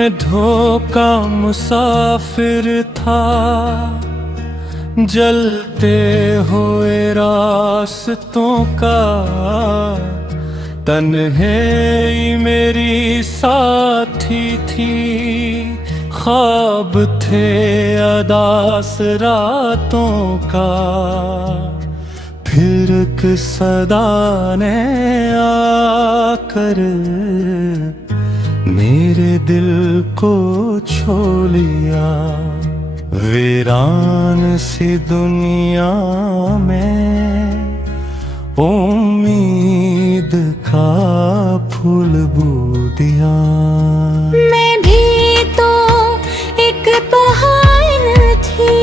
में धोखा मुसाफिर था, जलते हुए रास्तों का। तन्हाई मेरी साथी थी, ख्वाब थे अदास रातों का। फिर एक सदा ने आकर मेरे दिल को छू लिया। वीरान सी दुनिया में उम्मीद का फूल बो दिया। मैं भी तो एक बहार थी,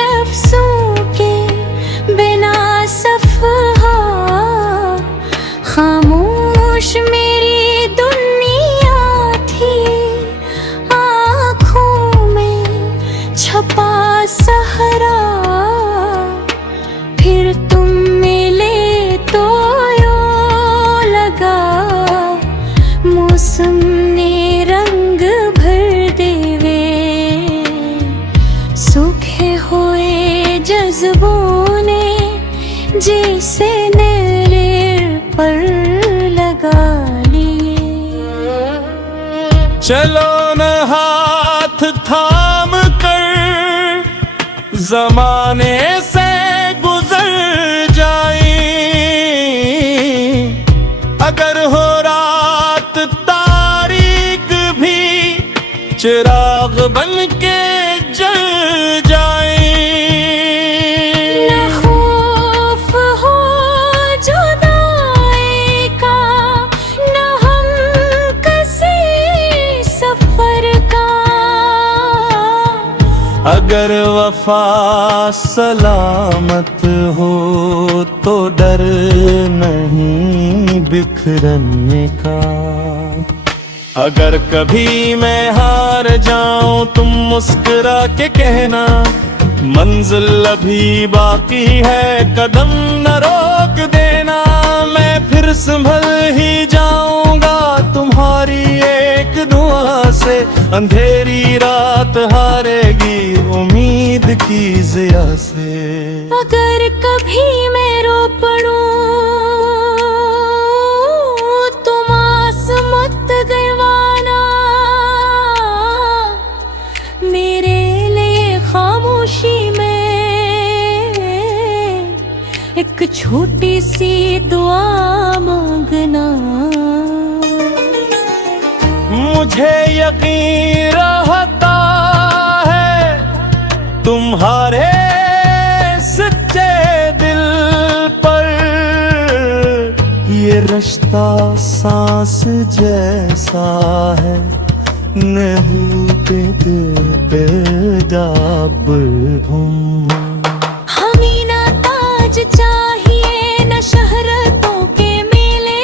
लफ्ज़ों के बिना सफ़हा। खामोश मेरी दुनिया थी, आँखों में छपा सहरा। फिर तुम मिले तो यूं लगा, मौसम ने रंग भर देवे। सूखे हुए जज्बों ने जैसे नेरे पर लगा लिए। चलो न हाथ थाम कर ज़माने से गुजर जाए। अगर हो रात तारीक भी चिराग बन के जल जाए। न खौफ हो जुदाई का, न हम किसी सफर का। अगर वफा सलामत हो तो डर नहीं बिखरने का। अगर कभी मैं हार जाऊं तुम मुस्कुरा के कहना, मंजिल अभी बाकी है कदम न रोक देना। मैं फिर संभल ही जाऊंगा तुम्हारी एक दुआ से। अंधेरी रात हारेगी उम्मीद की ज़िया से। अगर कभी मैं रो पड़ूं तुम आस मत गवाना। मेरे लिए खामोशी में एक छोटी सी दुआ मांगना। मुझे यकीन रहता है तुम्हारे सच्चे दिल पर। ये रिश्ता सांस जैसा है, नहूते दिल पे जब घूम। हमें ना ताज चाहिए न शहरतों के मेले,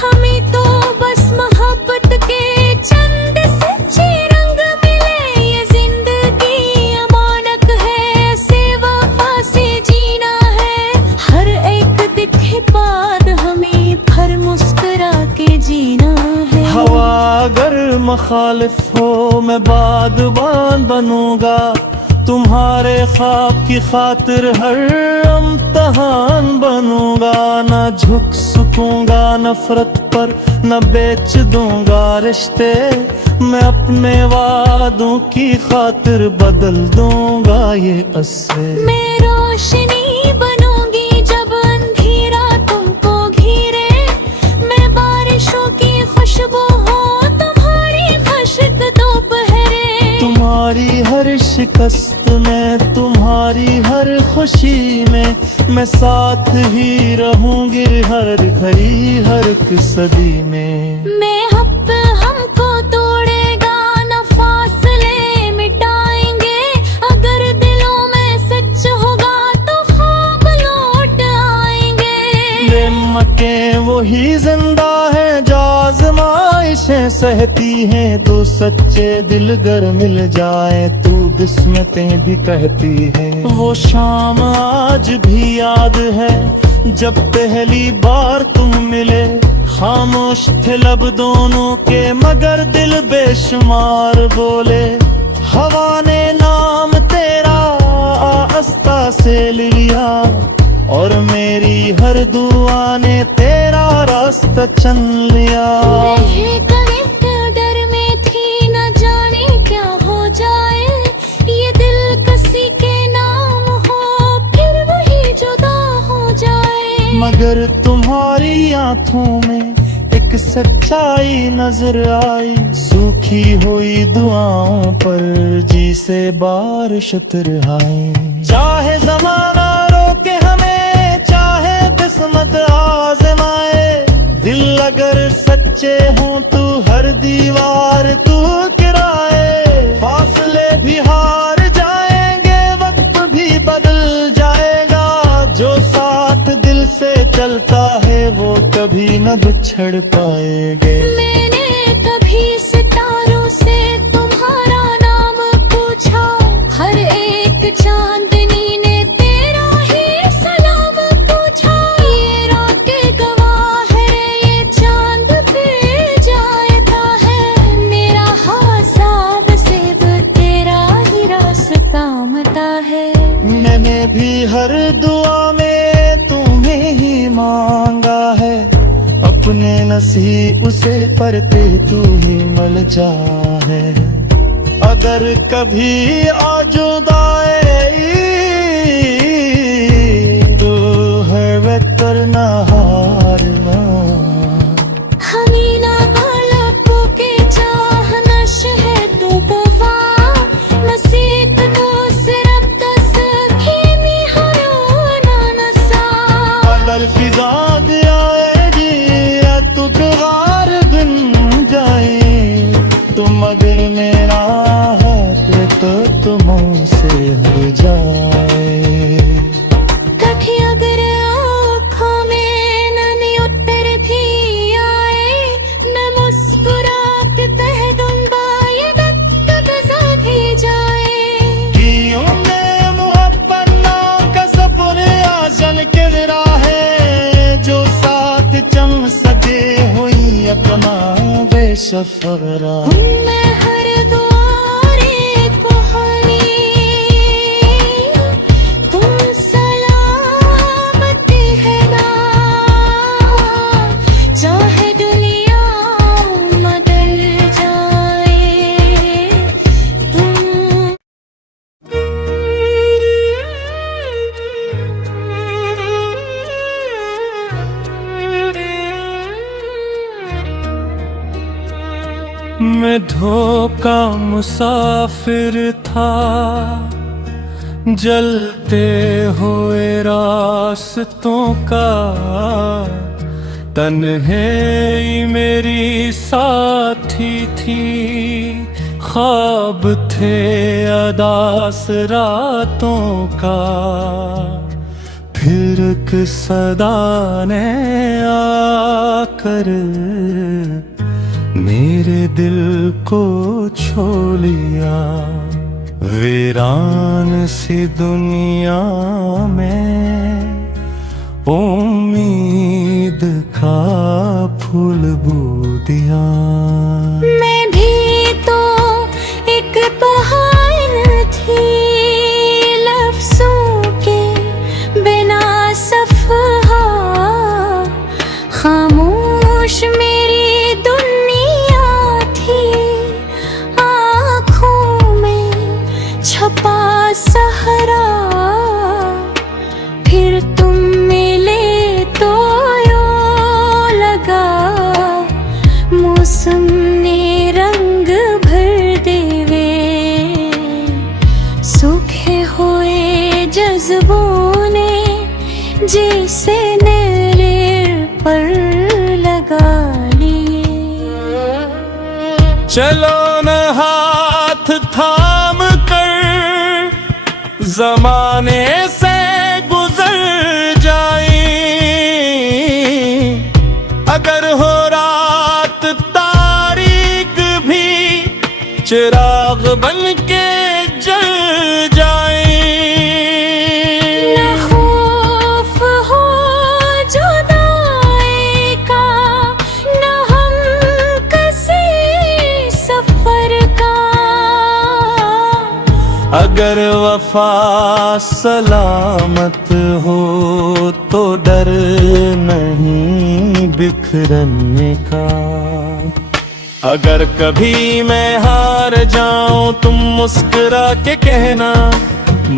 हमें तो बस मोहब्बत के चंद सच्चे रंग मिले। ये जिंदगी अमानत है, ऐसे वफा से जीना है। हर एक दिखे बाद हमें भर मुस्कुरा के जीना है। हवा अगर मुखालिफ हो मैं बादबान बनूंगा। तुम्हारे ख्वाब की खातिर हर इम्तिहान बनूंगा। न झुक सकूंगा नफरत पर, न बेच दूंगा रिश्ते। मैं अपने वादों की खातिर बदल दूंगा ये असरे। मैं रोशनी बनूंगी जब अंधेरा तुमको घिरे। मैं बारिशों की खुशबू हूँ तुम्हारी खुश्क दोपहरे। तुम्हारी हर शिकस्त में, तुम्हारी हर खुशी में मैं साथ ही रहूंगी हर घड़ी हर एक सदी में। मैं हक हमको तोड़ेगा न फासले मिटाएंगे। अगर दिलों में सच होगा तो ख्वाब लौट आएंगे। नेमतें वही जिंदा है जो आज़माइशें सहती हैं। दो सच्चे दिल गर मिल जाए तू किस्मतें भी कहती है। वो शाम आज भी याद है जब पहली बार तुम मिले। खामोश थे लब दोनों के मगर दिल बेशुमार बोले। हवा ने नाम तेरा आस्ता से लिया और मेरी हर दुआ ने तेरा रास्ता चुन लिया। रहे कनेक्ट डर में थी न जाने क्या हो जाए, ये दिल किसी के नाम हो फिर वही जुदा हो जाए। मगर तुम्हारी आंखों में एक सच्चाई नजर आई, सूखी हुई दुआओं पर जी से बारिश उतराई। चाहे जमाना रोके हमें, चाहे किस्मत आजमाए, दिल अगर सच्चे हों तो हर दीवार तू गिराए। फासले भी हार जाएंगे, वक्त भी बदल जाएगा, जो साथ दिल से चलता है वो कभी न बिछड़ पाएंगे। मैंने कभी सितारों से तुम्हारा नाम पूछा, हर एक चांदनी ने तेरा ही सलाम पूछा। ये रातें गवाह है, ये चांद पे जाता है, मेरा हासाब सिर्फ तेरा ही रास्ता मता है। मैंने भी हर दुआ में तुम्हें ही मांगा है, अपने नसीब उसे परते तू ही मिल जा है। अगर कभी आजुदाई तो है बेहतर न हारना। हमें ना पलकों के चाह नश है तो वफा, नसीब तो सिर्फ दस खीमी हराना नसा। अगर फिजा आएगी या तू गार बन जाए, तुम अगर मेरा हाथ तो तुम से हट जाए। कभी अगर आँखों में नमी उतर भी आए, मैं मुस्कुरा के कह दूंगा ये वक्त गुज़र भी जाए। जियोंगे मोहब्बत नाम का सपने आसन के है, जो साथ चम सके हुई अपना बेसफरा। मैं हर द्वारे कहानी तुम सलामत है ना, चाहे दुनिया बदल जाए तुम। मैं धोखा मुसाफिर था, जलते हुए रास्तों का, तन्हाई मेरी साथी थी, ख्वाब थे अदास रातों का। फिर एक सदा ने आकर मेरे दिल को छू लिया। वीरान सी दुनिया में उम्मीद का फूल बो दिया। मैं भी तो एक बहार थी, लफ्ज़ों के बिना सफ़हा, खामोश मेरी दुनिया थी, आँखों में छपा सहरा। फिर तुम मिले तो यूं लगा, मौसम ने रंग भर देवे, सूखे हुए जज्बों ने जैसे नेरे पर लगा लिए। चलो न हाथ थाम कर जमाने से गुजर जाए, अगर हो रात तारीक भी चिराग बन के जल जाए। न खौफ हो जुदाई का, अगर वफा सलामत हो तो डर नहीं बिखरने का। अगर कभी मैं हार जाऊं तुम मुस्कुरा के कहना,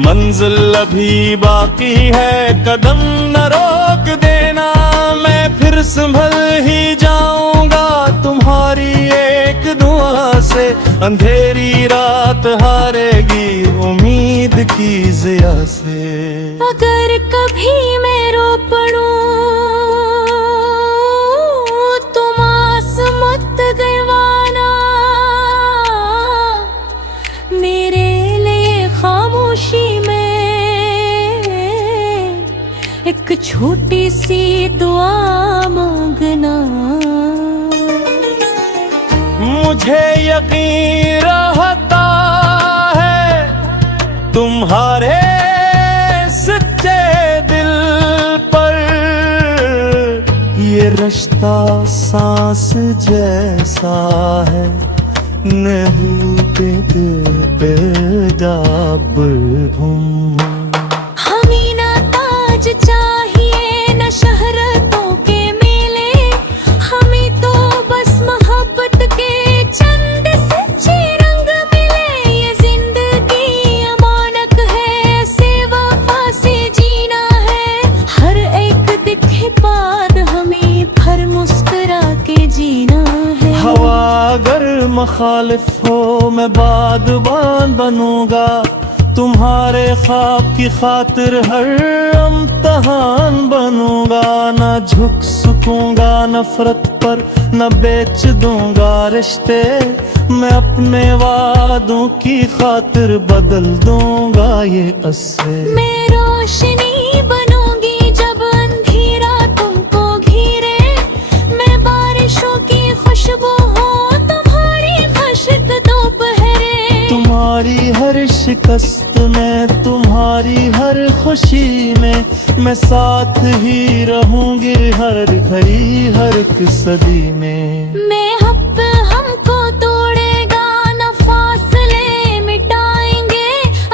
मंजिल अभी बाकी है कदम न रोक देना। मैं फिर संभल ही जाऊंगा तुम्हारी एक दुआ से, अंधेरी रात हारेगी उम्मीद की ज़िया से। अगर कभी मैं रो पड़ूं तुम आस मत गवाना, मेरे लिए खामोशी में एक छोटी सी दुआ मांगना। मुझे यकीन रहता है तुम्हारे सच्चे दिल पर, ये रिश्ता सांस जैसा है नभूते दिल पे जा घूम। हमें ना ताज चाहिए न शहरतों के मेले, हमें तो बस मोहब्बत के चंद सच्चे रंग मिले। ये जिंदगी अमानत है, ऐसे वफा से जीना है। हर एक दिखे बाद हमें भर मुस्कुरा के जीना है। हवा अगर मुखालिफ हो मैं बागबान बनूंगा, तुम्हारे ख्वाब की खातिर हर इम्तिहान बनूंगा। न झुक सकूंगा नफरत पर, न बेच दूंगा रिश्ते, मैं अपने वादों की खातिर बदल दूंगा ये अस्से। मैं रोशनी बनूंगी जब अंधेरा तुमको घिरे, मैं बारिशों की खुशबू हूँ तुम्हारी खुशक दोपहरे। तुम्हारी हर शिकस्त में, तुम्हारी हर खुशी में, मैं साथ ही रहूंगी हर घड़ी हर एक सदी में। मैं हक हमको तोड़ेगा न फासले मिटाएंगे,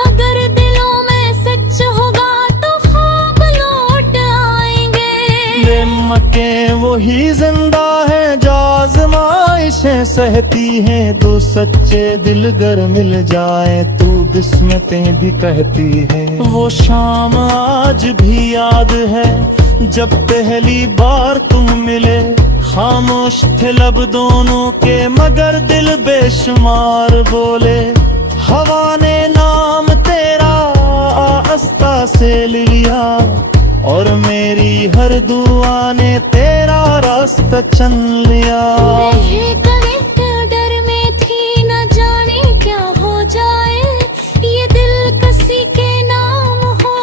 अगर दिलों में सच होगा तो ख्वाब लौट आएंगे। नेमतें वही जिंदा है जो आज़माइशें सहती हैं, दो सच्चे दिल गर मिल जाए तू किस्मतें भी कहती है। वो शाम आज भी याद है जब पहली बार तुम मिले, खामोश थे लब दोनों के मगर दिल बेशुमार बोले। हवा ने नाम तेरा आस्ता से लिया और मेरी हर दुआ ने तेरा रास्ता चुन लिया। डर में थी न जाने क्या हो जाए, ये दिल किसी के नाम हो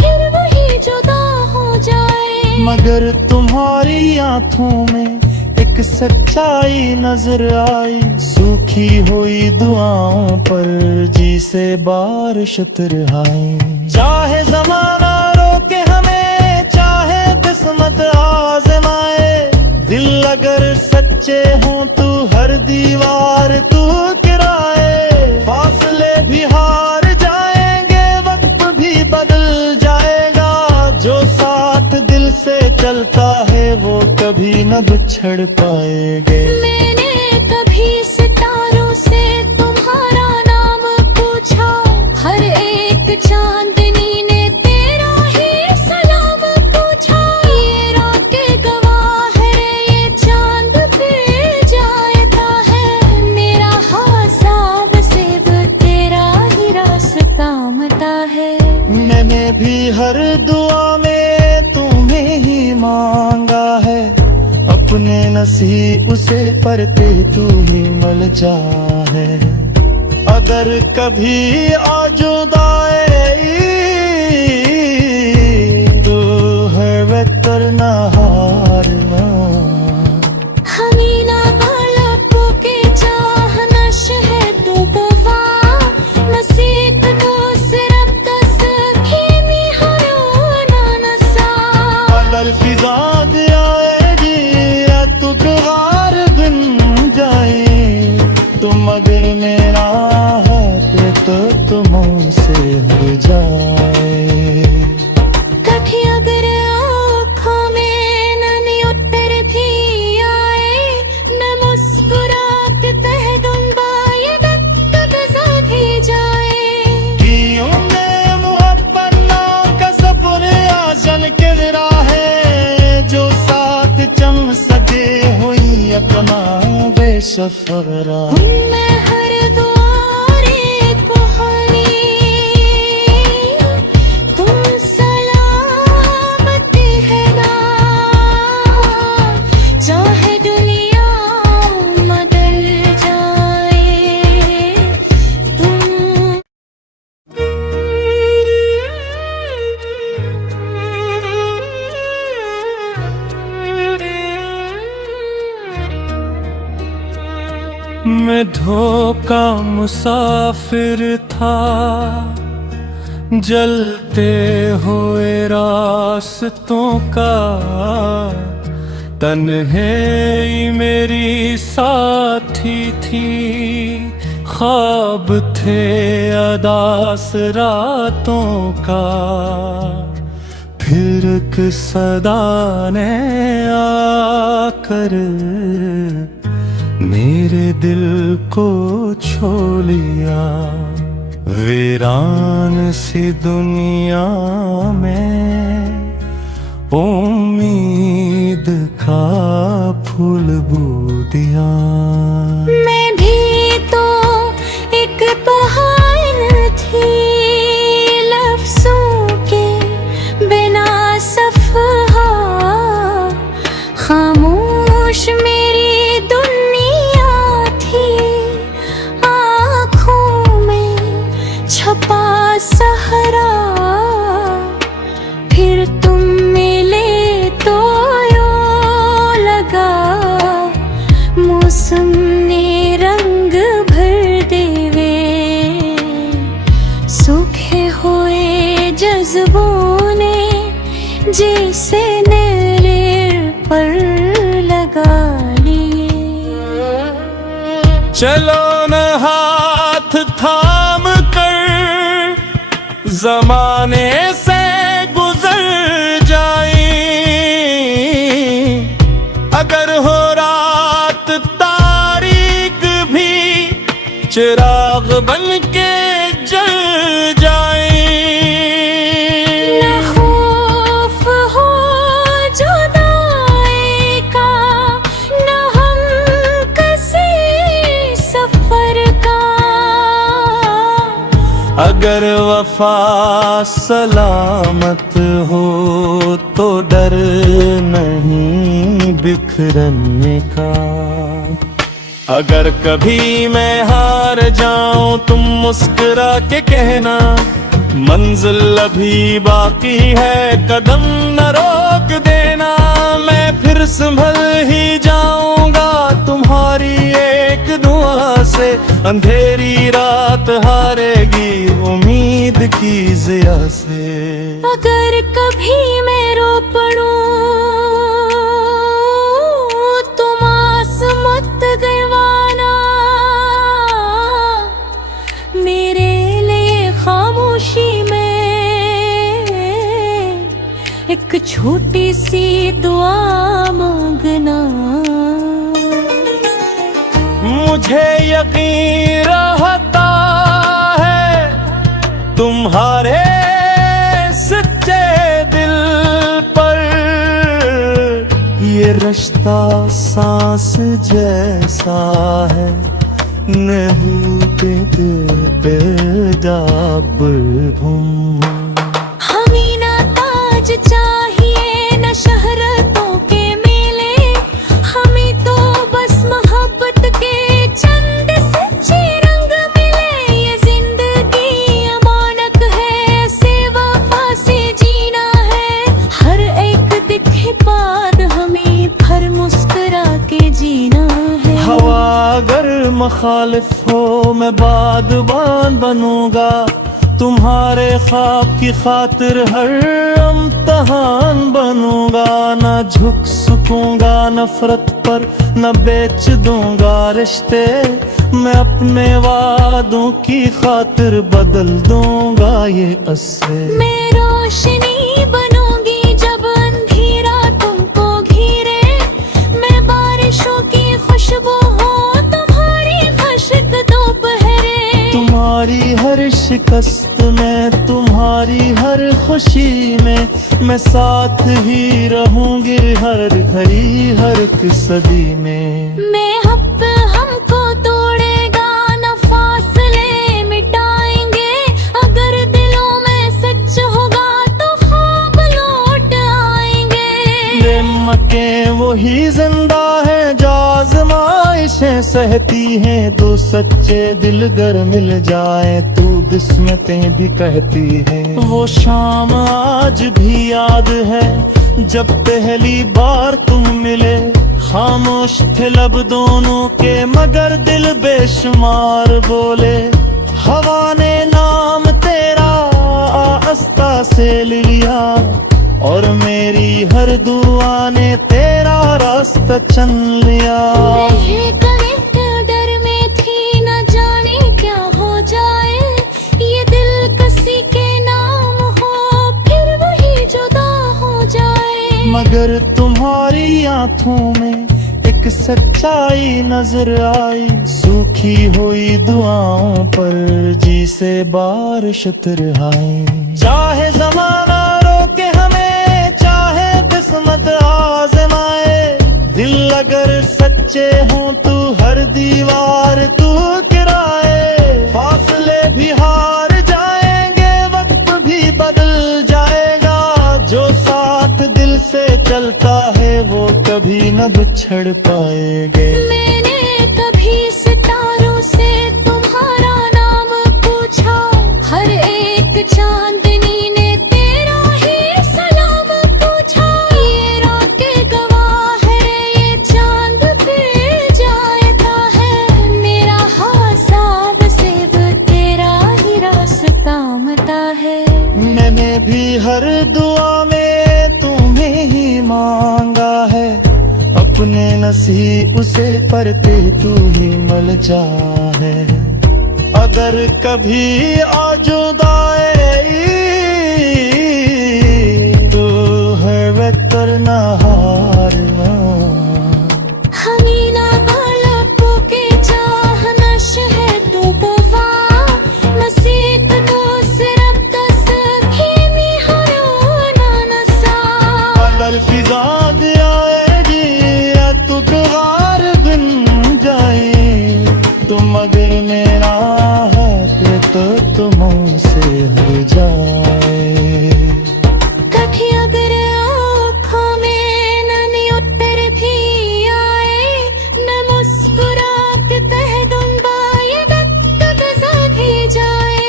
फिर वही जुदा हो जाए। मगर तुम्हारी आंखों में एक सच्चाई नजर आई, सूखी हुई दुआओं पर जी से बारिश उतराई। चाहे जमाना रोके हमें, चाहे किस्मत आज़माए, दिल अगर सच्चे हों तू हर दीवार तू गिराए। फासले भी हार जाएंगे, वक्त भी बदल जाएगा, जो साथ दिल से चलता है वो कभी न बिछड़ पाएंगे। मैंने कभी सितारों से तुम्हारा नाम पूछा, हर एक चांदनी ने तेरा ही सलाम पूछा। ये रातें गवाह है, ये चांद पे जाता है, मेरा हाथ सिर्फ तेरा ही रास्ता मता है। मैंने भी हर दुआ में तुम्हें ही मांगा है, अपने नसीब उसे परते तू ही मिल जा है। अगर कभी आजुदाई तो है बेहतर न हारना। हमें ना बालकों के चाह नश है तू वफा, नसीब तो सिर्फ दस धीमी हरोना नसा। अगर फिजा आएगी या तू गुहार बन जाए, तुम अगर मेरा हाथ तो सितमों से हर जाए। कभी अगर आँखों में नमी उतर भी आए, मैं मुस्कुरा के कह दूंगा ये वक्त गुज़र भी जाए। यूने मुहब्बत नाम का सपने आजन किधरा है, जो साथ चम सके हुई अपना बेसफरा। मैं हर दुआरे कहानी, तुम सलामत है ना, चाहे दुनिया बदल जाए तुम। मैं धोखा मुसाफिर था, जलते हुए रास्तों का, तन्हाई मेरी साथी थी, ख्वाब थे अदास रातों का। फिर एक सदा ने आकर मेरे दिल को छू लिया, वीरान सी दुनिया में उम्मीद का फूल बो दिया। मैं भी तो एक बहार थी, लफ्ज़ों के बिना सफ़हा, खामोश मेरी दुनिया थी, आँखों में छपा सहरा। फिर तुम मिले तो यूं लगा, मौसम ने रंग भर देवे, सूखे हुए जज्बों ने जैसे नेरे पर लगा लिए। चलो न हाथ थाम कर जमाने से गुजर जाए, अगर हो रात तारीक भी चिराग बन के जल जाए। न खौफ हो जुदाई का, न हम किसी सफर का, अगर वफा सलामत हो तो डर नहीं बिखरने का। अगर कभी मैं हार जाऊं तुम मुस्कुरा के कहना, मंजिल अभी बाकी है कदम न रोक देना। मैं फिर संभल ही जाऊंगा तुम्हारी एक दुआ से, अंधेरी रात हारेगी उम्मीद की ज़िया से। अगर कभी मैं रो पड़ूं तुम आस मत गवाना, मेरे लिए खामोशी में एक छोटी सी दुआ मांगना। मुझे यकीन रहता है तुम्हारे सच्चे दिल पर, ये रिश्ता सांस जैसा है, नहू के दिल पे जा बुलबुल। हमें ना ताज चाहिए न शहरतों के मेले, हमें तो बस मोहब्बत के चंद सच्चे रंग मिले। ये जिंदगी अमानत है, से वफा से जीना है, हर एक दिखे बाद हमें भर मुस्कुरा के जीना है। हवा अगर मुखालिफ हो मैं बादबान बनूंगा, तुम्हारे ख्वाब की खातिर हर महान बनूंगा, न झुक सकूंगा नफरत पर, न बेच दूंगा रिश्ते। मैं अपने वादों की खातिर बदल दूंगा ये असरे। मैं रोशनी बनूंगी जब अंधेरा तुमको घिरे, मैं बारिशों की खुशबू हूँ तुम्हारी खुशक दोपहरे। तुम्हारी हर शिकस्त में, तुम्हारी हर खुशी में, मैं साथ ही रहूंगी हर घड़ी हर एक सदी में। मैं हक हमको तोड़ेगा न फासले मिटाएंगे, अगर दिलों में सच होगा तो ख्वाब लौट आएंगे। नेमतें वही जिंदा है जो आज़माइशें सहती हैं, दो सच्चे दिल गर मिल जाए तू किस्मतें भी कहती है। वो शाम आज भी याद है जब पहली बार तुम मिले, खामोश थे लब दोनों के मगर दिल बेशुमार बोले। हवा ने नाम तेरा आस्ता से लिया, और मेरी हर दुआ ने तेरा रास्ता चुन लिया। ये कविता डर में थी न जाने क्या हो जाए, ये दिल किसी के नाम हो फिर वही जुदा हो जाए। मगर तुम्हारी आंखों में एक सच्चाई नजर आई, सूखी हुई दुआओं पर जी से बारिश उतराई। चाहे जमाना रोके हमें, चाहे किस्मत आजमाए, दिल अगर सच्चे हों तू हर दीवार तू गिराए। फासले भी हार जाएंगे, वक्त भी बदल जाएगा, जो साथ दिल से चलता है वो कभी न बिछड़ पाएंगे। मैंने कभी सितारों से तुम्हारा नाम पूछा, हर एक चांदनी ने तेरा ही सलाम पूछा। ये रातें गवाह है, ये चांद पे जाता है, मेरा हिसाब सिर्फ तेरा ही रास्ता मता है। मैंने भी हर दुआ में तुम्हें ही मांगा है, अपने नसीब उसे पर तू ही मिल जा है। अगर कभी आजुदाई तो है बेहतर न हारना। हमी ना बालकों के चाह नश है तो गवा, मसीक तो सिर्फ दस खेमी हरोना नसा। अगर फिजा आएगी या तू गुहार बन जाए, तुम अगर मेरा है तो तुम से हर जाए। कभी अगर आँखों में नमी उतर भी आए, न मुस्कुरा के कह दूंगा ये वक्त गुज़र भी जाए।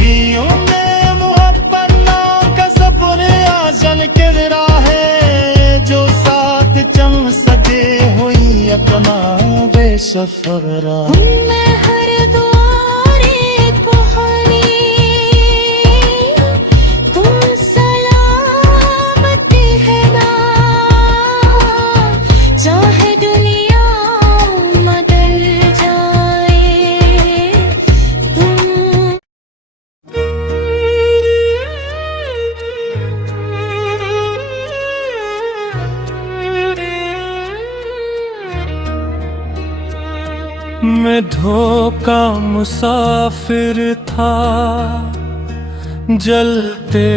कियों में मुहब्बत नाम का सपने आजन किधरा है, जो साथ चम सके हुई अपना बेसफरा। मैं हर द्वारे को हनी, तुम सलामत है ना, चाहे दुनिया बदल जाए तुम। मैं धोखा मुसाफिर था, जलते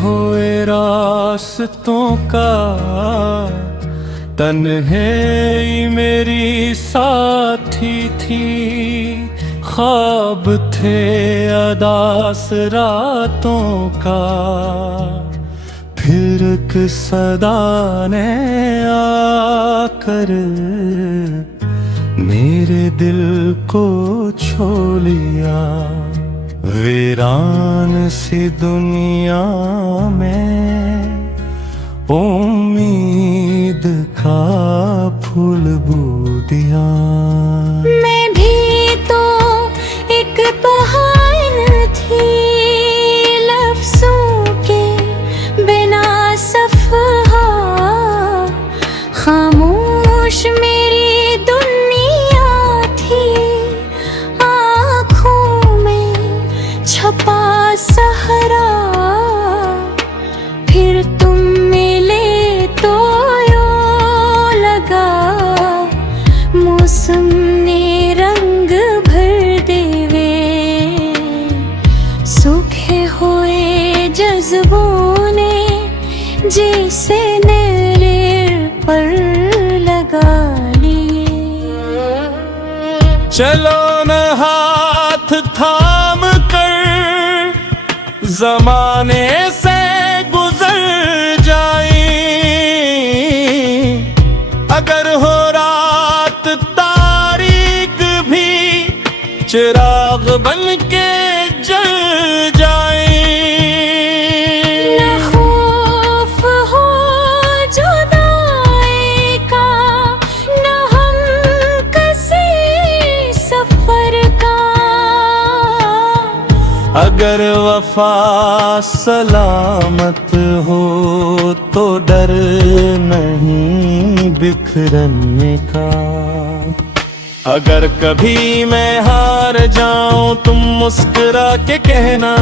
हुए रास्तों का, तन्हाई मेरी साथी थी, ख्वाब थे अदास रातों का। फिर एक सदा ने आकर मेरे दिल को छू लिया, वीरान सी दुनिया में उम्मीद का फूल बू दिया। मैं भी तो एक बहार थी, लफ्ज़ों के बिना सहारा, फिर तुम मिले तो यूं लगा मौसम ने रंग भर देवे, सूखे हुए जज्बों ने जैसे नेरे पर लगा लिए। चलो न हाथ थाम कर जमाने से गुजर जाए, अगर हो रात तारीक भी चिराग बन के जल जाए। न खौफ हो जुदाई का, न हम किसी सफर का, अगर वफा सलामत हो तो डर नहीं बिखरने का। अगर कभी मैं हार जाऊं तुम मुस्कुरा के कहना,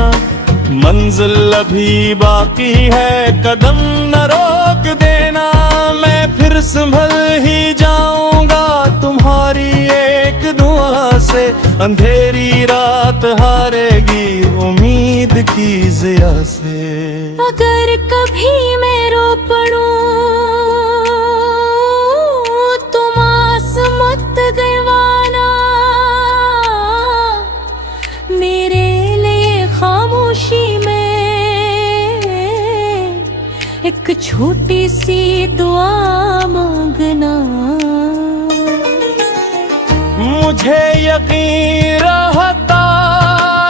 मंजिल अभी बाकी है कदम न रोक देना। मैं फिर संभल ही जाऊंगा तुम्हारी एक दुआ से, अंधेरी रात हारेगी उम्मीद की ज़िया से। अगर कभी मैं रो पड़ूं तुम आस मत गवाना, मेरे लिए खामोशी में एक छोटी सी दुआ मांगना। मुझे यकीन रहता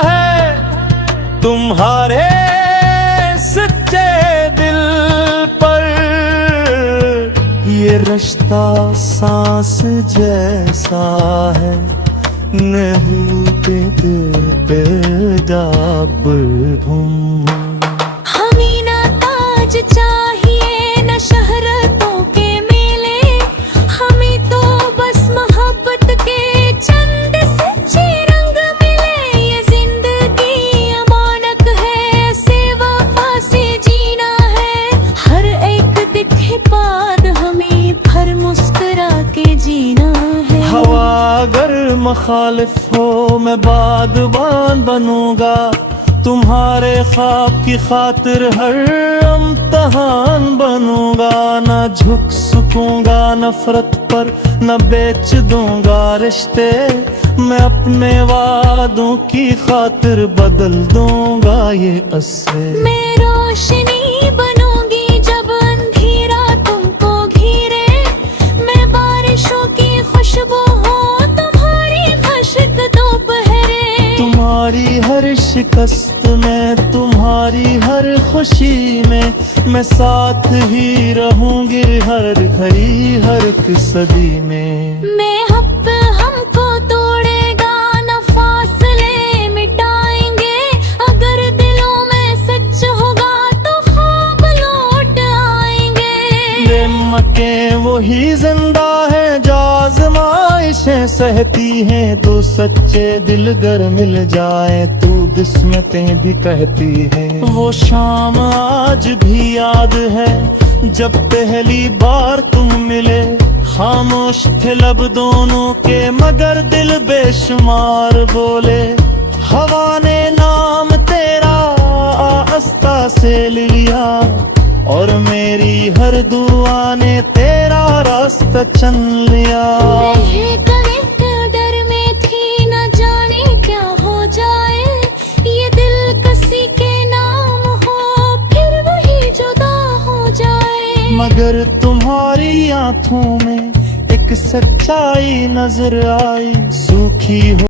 है तुम्हारे सच्चे दिल पर, ये रिश्ता सांस जैसा है नहूते दिल पे जाब घूम। हमें ना ताज चाहिए न शहरतों के मेले, हमें तो बस मोहब्बत के चंद सच्चे रंग मिले। ये जिंदगी अमानत है, से वफा से जीना है, हर एक दिखे बाद हमें भर मुस्कुरा के जीना है। हवा अगर मुखालिफ हो मैं बागबान बनूंगा, तुम्हारे ख्वाब की खातिर हर इम्तिहान बनूंगा। न झुक सकूंगा नफरत पर, न बेच दूंगा रिश्ते, मैं अपने वादों की खातिर बदल दूंगा ये असरे। मैं रोशनी बनूंगी जब अंधेरा तुमको घिरे, मैं बारिशों की खुशबू हूँ तुम्हारी खुशक दोपहरे। तुम्हारी हर शिकस्त में, तुम्हारी हर खुशी में, मैं साथ ही रहूंगी हर घड़ी हर एक सदी में। मैं हक हमको तोड़ेगा न फासले मिटाएंगे, अगर दिलों में सच होगा तो ख्वाब लौट आएंगे। नेमतें वही जिंदा है जो आज़माइशें सहती हैं, दो सच्चे दिल गर मिल जाए तू किस्मतें भी कहती है। वो शाम आज भी याद है जब पहली बार तुम मिले, खामोश थे लब दोनों के मगर दिल बेशुमार बोले। हवा ने नाम तेरा आस्ता से लिया और मेरी हर दुआ ने तेरा रास्ता चुन लिया। डर में थी न जाने क्या हो जाए, ये दिल किसी के नाम हो फिर वही जुदा हो जाए। मगर तुम्हारी आंखों में एक सच्चाई नजर आई, सूखी हो